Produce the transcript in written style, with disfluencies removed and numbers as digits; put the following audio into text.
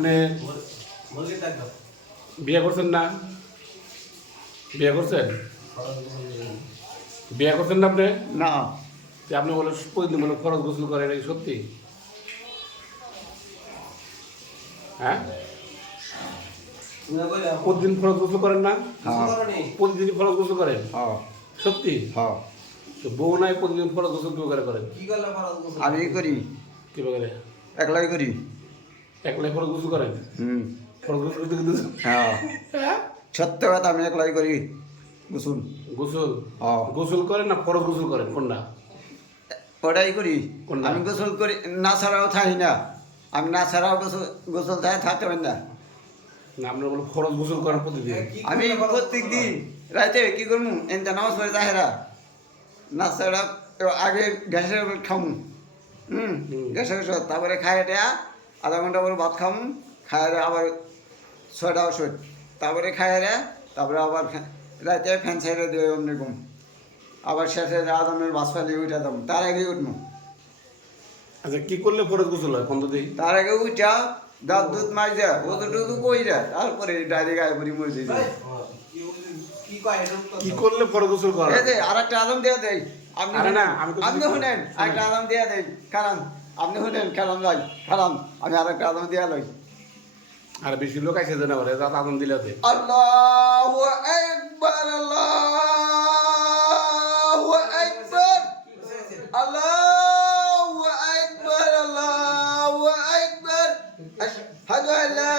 মানে বিয়ে করছেন না? বিয়ে করছেন? বিয়ে করছেন না আপনি? না। যে আপনি বলে প্রতিদিন বলে ফরজ গোসল করেন, এই সত্যি? হ্যাঁ, প্রতিদিন ফরজ গোসল করেন না? প্রতিদিনই ফরজ গোসল করেন? সত্যি? তো বউ নাই, প্রতিদিন ফরজ গোসল কি করে করেন? আমি করি, কিভাবে? একলাই করি। একলাই ফরজ গোসল করেন? ফরজ গোসল করতে কিন্তু হ্যাঁ, সত্য কথা, আমি একলাই করি গোসল। গোসল গোসল করেন না ফরজ গোসল করেন, কোনটা? ওটাই করি। কোনটা? আমি গোসল করি না ছাড়াও থাকি না। আমি না ছাড়াও গোসল থাকতে পারি না। না, আপনার বলে ফরজ গোসল করেন প্রতিদিন? আমি প্রত্যেক দিন রাতে কি করবো, এনতে নামাজ পড়ে তাহেরা না ছাড়া আগে গ্যাসের খামু। গ্যাসের তারপরে খাই দেয়া আধা ঘন্টা পরে ভাত খামু, খাই আবার 6টা ওষুধ, তারপরে খাই দেয়া, তারপরে আবার রাতে ফ্যান সাইডে দিয়ে অমনি ঘুম, আবার শেষে আদমের বাস ফালি উঠে দাম, তার আগে উঠবো। আচ্ছা, কি করলে ফরজ গোসল হয় বন্ধু দিই? তার আগে উঠা দাঁত দুধ মাই যা ওটুকু কই যা, তারপরে ডাইরেক্ট গায়ে পরি মরে যাই। কি করলে ফরজ গোসল করা? এই যে আরেকটা আদম দেয়া দেয়, আপনি আরে না, আপনি শুনেন, আরেকটা আদম দেয়া দেয়, কারণ আপনি শুনেন, কারণ লই, কারণ আমি আরেকটা আদম দেয়া লই। আর বেশি লোক আছে জানা বলে রাত আগুন দিলে দে। আল্লাহু আকবার, আল্লাহু আকবার, আল্লাহু আকবার, আল্লাহু আকবার, আশহাদু আল্লা